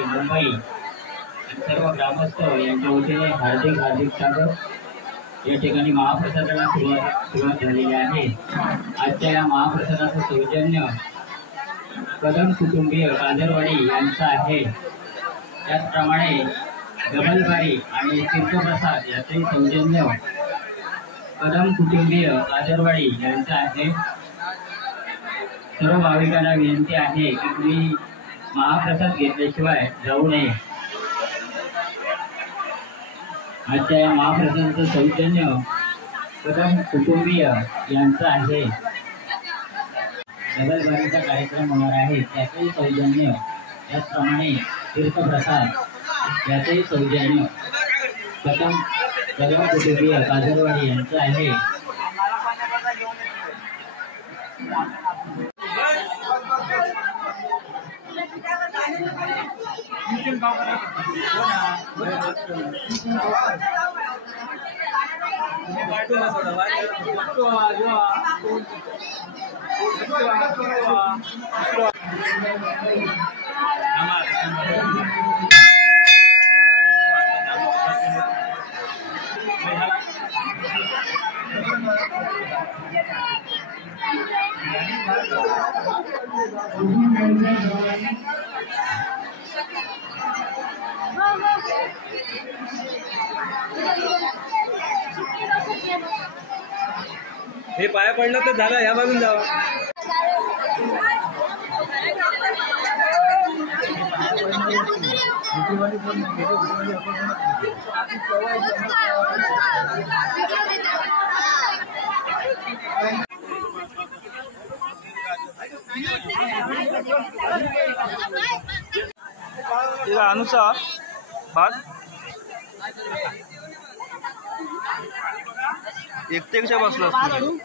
मुंबई सर्व ग्रामस्थ यांच्या वतीने हार्दिक स्वागत। या ठिकाणी महाप्रसादाला सुरुवात झालेली आहे। आजच्या या महाप्रसादाचं सौजन्य कदम कुटुंबीय काजरवाडी यांचं आहे। त्याचप्रमाणे डबलबारी आणि तीर्थप्रसाद याचे सौजन्य कदम कुटुंबीय काजरवाडी यांचं आहे। सर्व भाविकांना विनंती आहे की तुम्ही महाप्रसाद घेतल्याशिवाय जाऊ नये। आजच्या या महाप्रसादाचं सौजन्य कदम कुटुंबीय यांचं आहे। डबलबारीचा कार्यक्रम होणार आहे त्याचे सौजन्य, त्याचप्रमाणे तीर्थप्रसाद याचे सौजन्य कदम कुटुंबीय काजरवाडी यांचं आहे। हे पाया पडलं तर झालं, या बाजून जावं। अनुसार बात एकटेक्षा बसला असतो।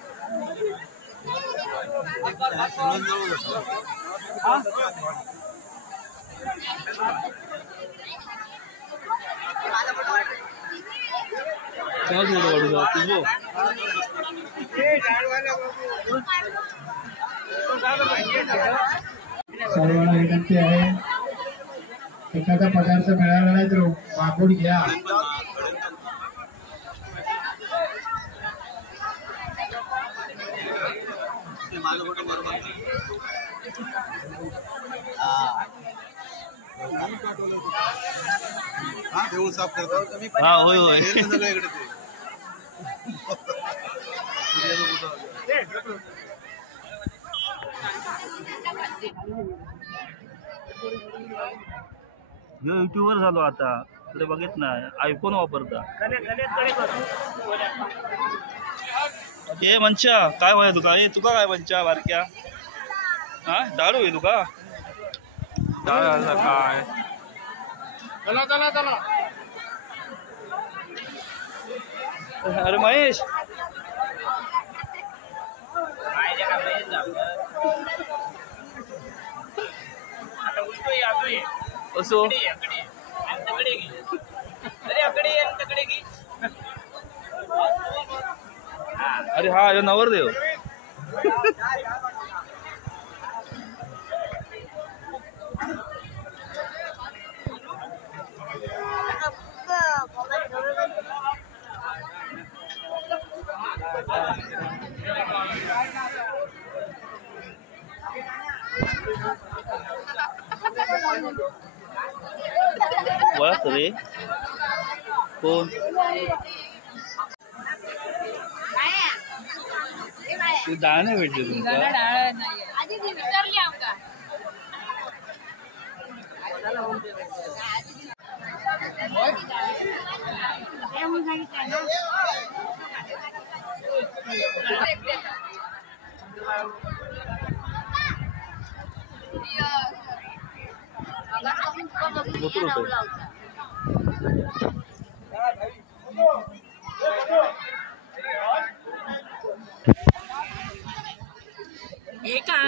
सर्वांना विनंती आहे, एखादा पदार्थ मिळाला नाही तर मागून घ्या। देऊळ साफ करतात। हा होय होय युट्यूबर झालो आता, तुला बघित ना आयफोन वापरता। ए मंचा काय होय तुका? ए तुका काय मंचा बारक्या? हा दारू आहे तुका? दारू काय? चला अरे महेश असो अरे हा यो नवरदेव ओळख रे कोण? तू डाळ नाही भेटली तुमका? भरपूर होतंय.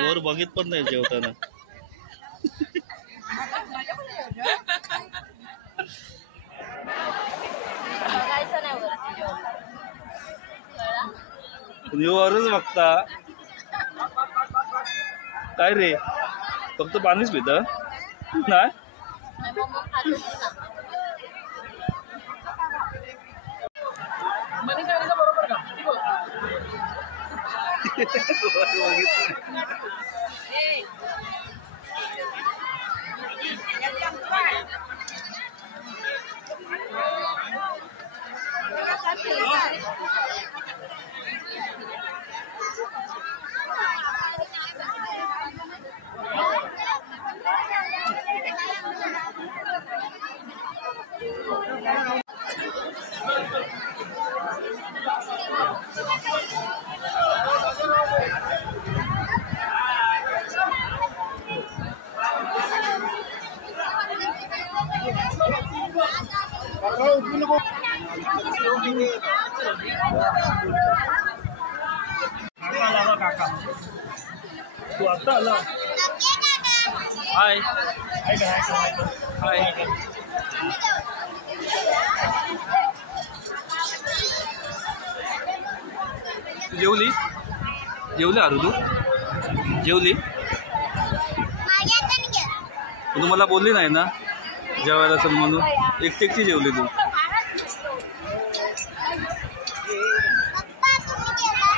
वर बघित पण नाही जेवताना. वरच बघता काय रे, फक्त पाणीच पित नाही. तू आता आला. हाय हाय. तू जेवली आरू? तू जेवली? तू मला बोलली नाही ना जेवायला चल म्हणून. एकटी जेवली तू.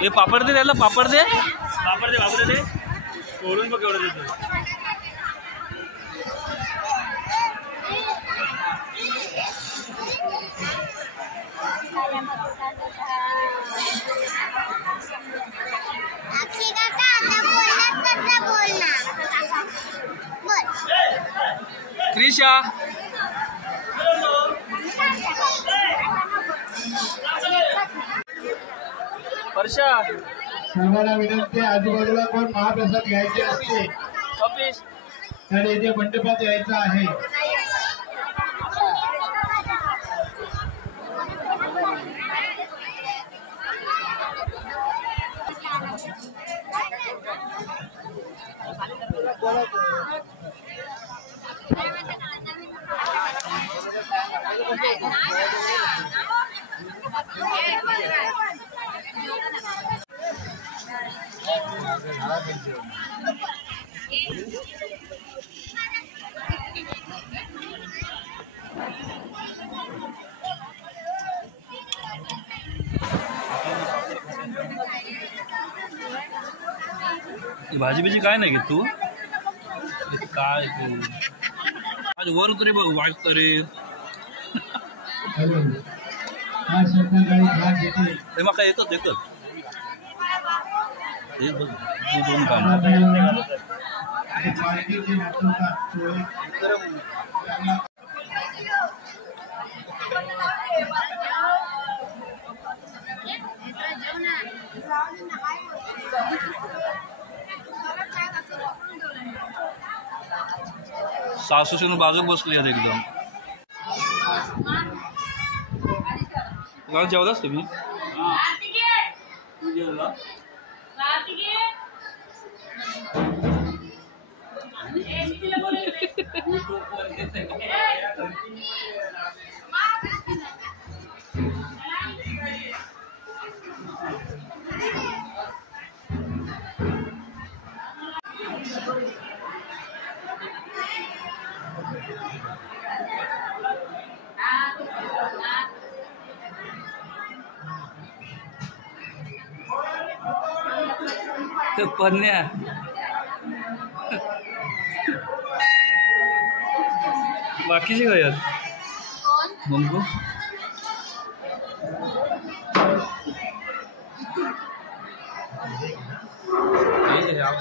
हे पापड दे त्याला. पापड दे. सोडून बघ एवढं देतो. क्रिशा वर्षा सर्वांना विनंती, आजूबाजूला कोण महाप्रसाद घ्यायचे असते तर येथे मंडपात यायचं आहे. भाजी बिजी काय नाही घेत तू? काय तू आज वर तरी बघ वाट तरी. ते मग काय येतच हे बघ. तू दोन काम सासूशीनं बाजूक बसली आहेत एकदम. जेवलास तुम्ही? पन्या बाकीचे काय आहेत म्हणतो.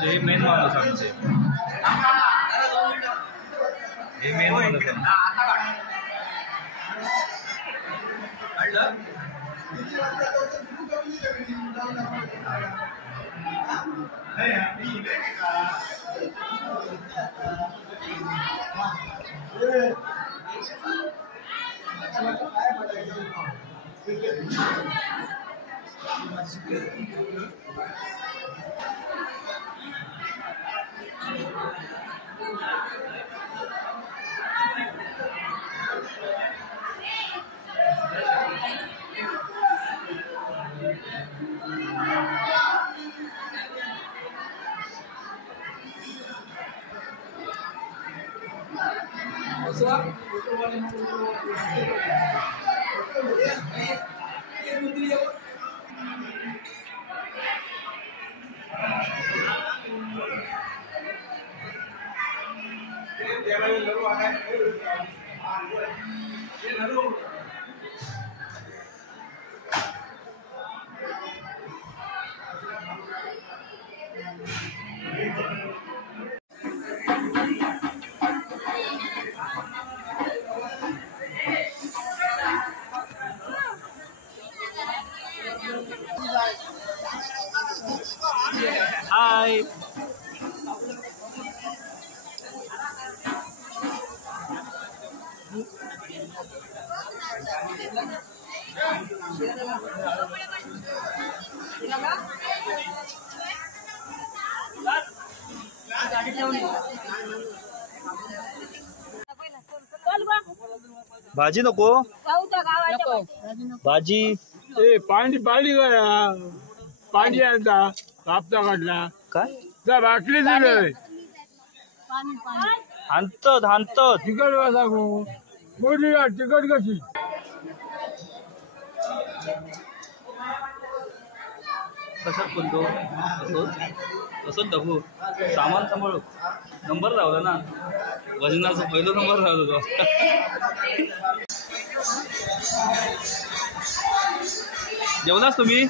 हे मेन माणूस आमचे. हे मेन माणूस आहे. हाय भाजी नको भाजी पाणी पाणी पाणी आणता कापता काढला काय त्या बाटली दिले आणतात आणतात तिकट वाजा मोठी तिकट कशी कशात बोलतो तसंच दाखवू सामान सांभाळू नंबर लावला ना वजनाचा पहिला नंबर लावला तो जेवलास तुम्ही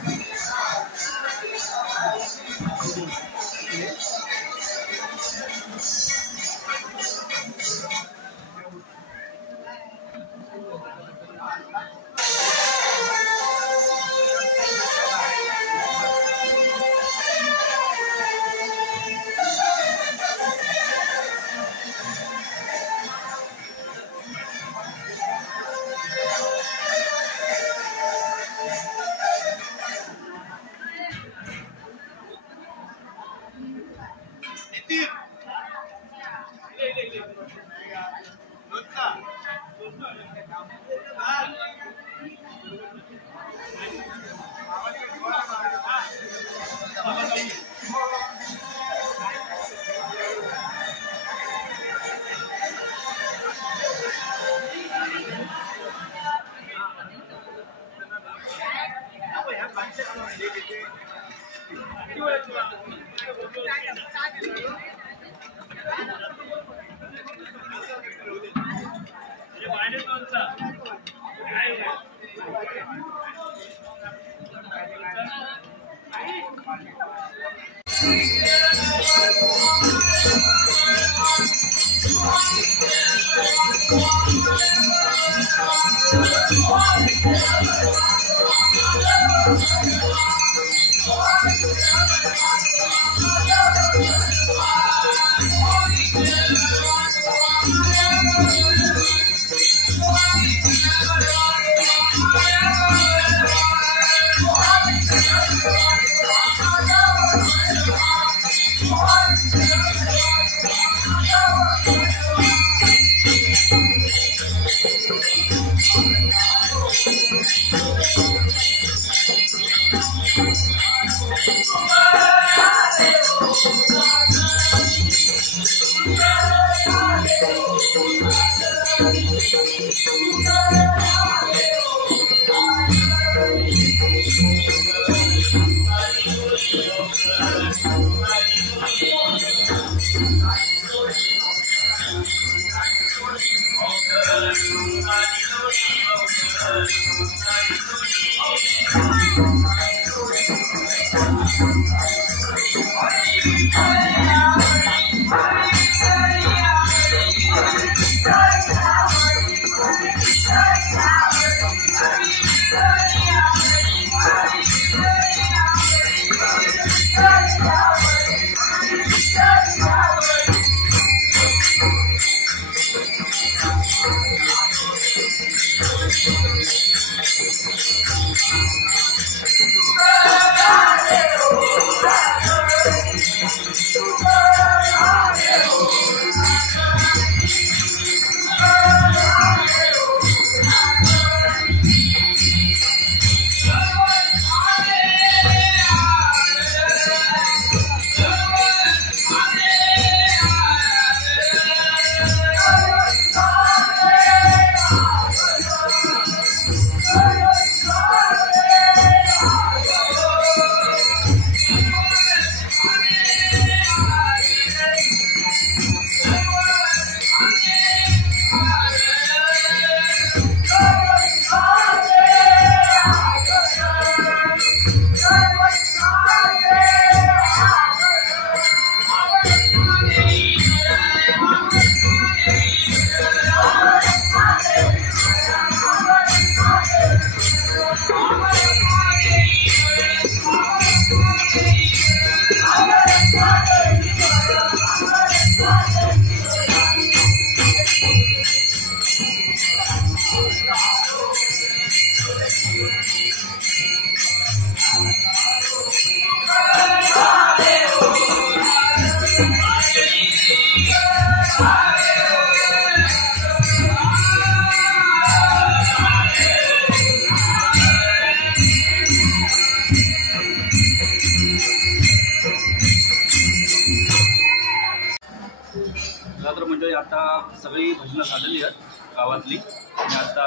भजनं झालेली आहेत गावातली आणि आता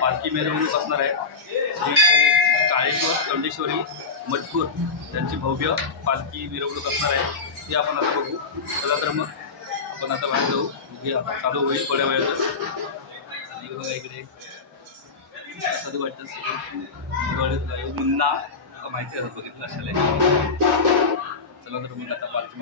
पालखी मिरवणूक असणार आहे। श्री काळेश्वर चंडेश्वरी मजकूर त्यांची भव्य पालखी मिरवणूक असणार आहे, ती आपण आता बघू। चला तर मग आपण आता बाहेर जाऊ, हे आता चालू होईल थोड्या वेळातच। आणि बघा इकडे असं वाटतं सगळं मुन्ना माहिती आहे, बघितलं असेल। चला तर मग आता पालखी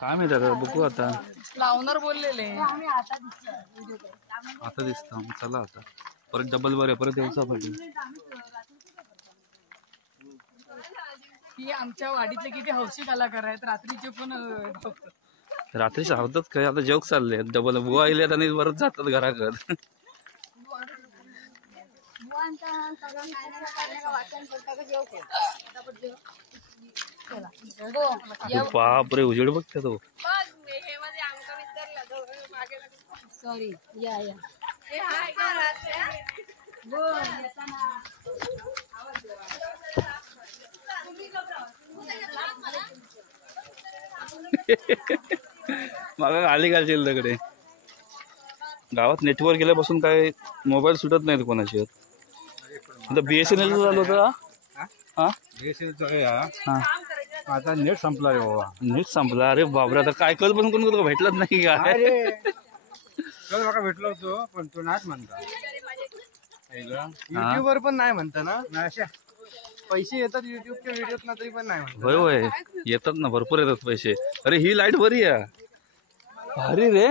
काय माहिती आता बघू आता लावणार बोललेले आता दिसतं चला आता परत डबल वर परत यायचं पाहिजे की आमच्या वाडीतले किती हौशी कलाकार आहेत, रात्रीचे पण रात्री धावतात काय. आता जोक चालले डबल बुवा आलेत आणि परत जातात घराकडे. बापरे उजेड बघता तो. सॉरी या मागा आली घालशील तिकडे. गावात नेटवर्क गेल्यापासून काय मोबाईल सुटत नाहीत कोणाचे. आता BSNL चालू होता. हा आता नेट संपला रे बाबा. नेट संपला. अरे बापरे आता काय कल पण कोण भेटलाच नाही काय. बघा भेटलो होतो पण तो नाच म्हणता. युट्यूबवर पण नाही म्हणता ना. अशा पैसे येतात युट्यूबच्या व्हिडिओत ना तरी पण नाही म्हणता. होय होय येतात ना, भरपूर येतात पैसे. अरे ही लाईट बरी आहे भारी रे.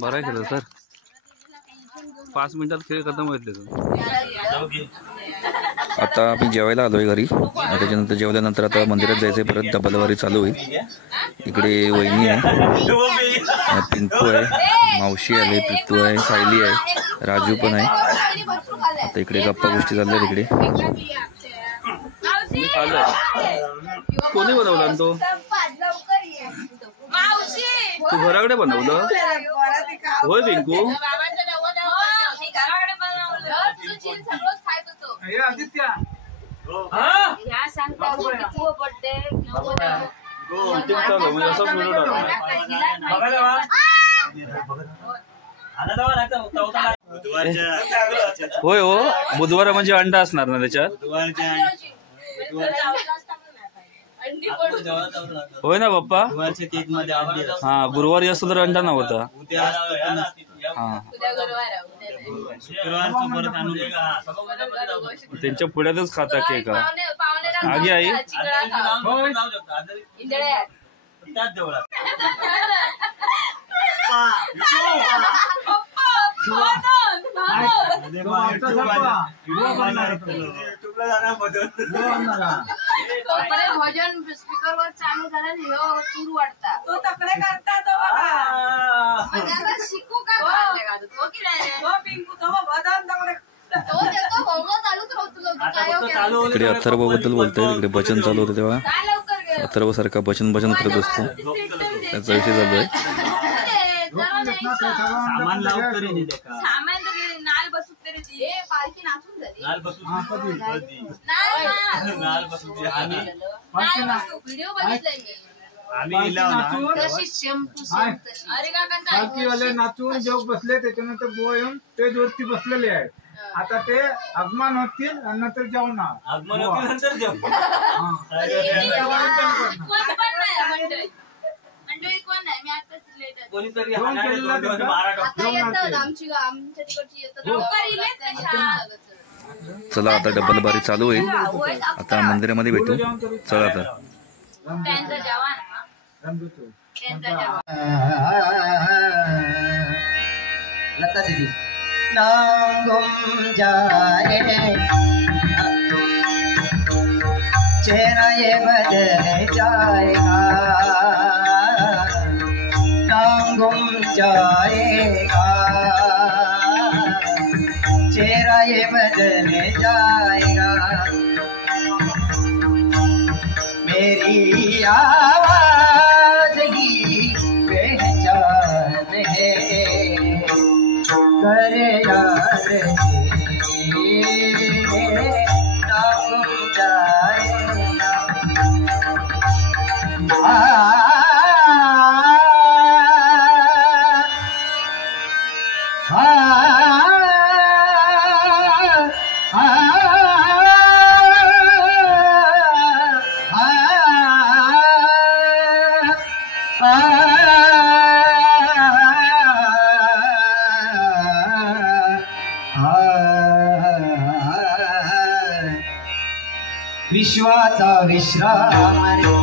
बरं केलं सर. 5 मिनिटात खेळ खतम होईल. आता आम्ही जेवायला आलोय घरी. त्याच्यानंतर जेवल्यानंतर आता मंदिरात जायचंय. परत डबलवारी चालू होईल. इकडे वहिनी आहे, पिंकू आहे, मावशी आले, पिंटू आहे, सायली आहे, राजू पण आहे. आता इकडे गप्पा गोष्टी चालल्या तिकडे. कोणी बनवला तो? तू घराकडे बनवलं होय पिंकू? होय हो, बुधवार म्हणजे अंडा असणार ना त्याच्यात. होय ना पप्पा. हा गुरुवारी असतो तर अंडा नव्हता. हा त्यांच्या पुढ्यातच खाता केक. आगी आई भजन स्पीकरवर चालू झालं सुरू वाटता तो तकडे करता तो शिकू का पिंकू तो भजन इकडे अथर्व बद्दल बोलतोय. इकडे भजन चालू होतं तेव्हा अथर्व सारखा भजन करत असतो. त्याचा विषय चालू आहे. पालखीवाले नाचून जोग बसले. त्याच्यानंतर बुवा येऊन ते जोरती बसलेले आहेत. आता ते आगमन होतील आणि नंतर जेवणार. आगमन होतील नंतर जेवण. चला आता डबल बारी चालू होईल. आता मंदिरामध्ये भेटू. चला आता लता दीदी नाम गुम जाए चेहरा ये बदल जाएगा. नाम गुम जाएगा चेहरा ये बदल जाएगा. मेरी आवाज ही पहचान है करे यार नाम जाएगा. विश्वाचा विश्राम रे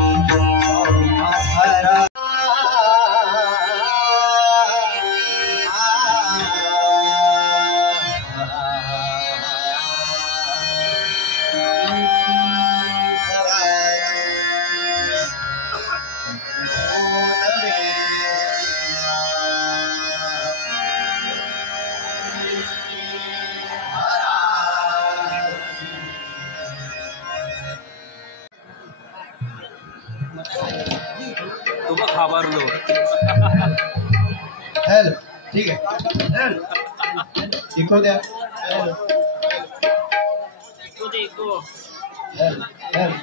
घाबरलो. हॅलो ठीक आहे. इको द्या. इको हॅलो हॅलो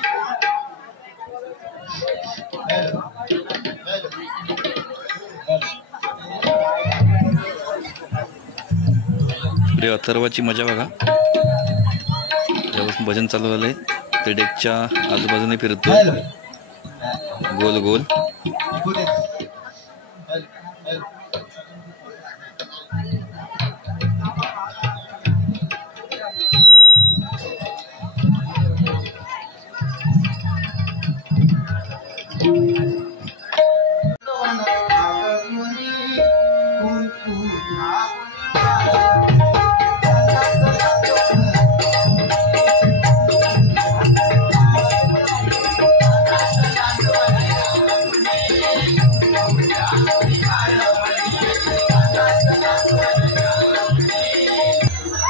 इकडे अथर्वाची मजा बघा. ज्यापासून भजन चालू झालंय ते डेकच्या आजूबाजूने फिरतोय हॅलो गोल गोल. इको द्या. हॅलो हॅलो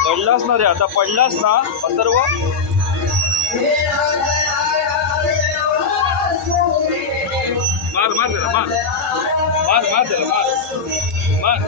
पडलास ना रे, आता पडलास ना अथर्व. मार मार त्याला, मार मार मार त्याला, मार मार.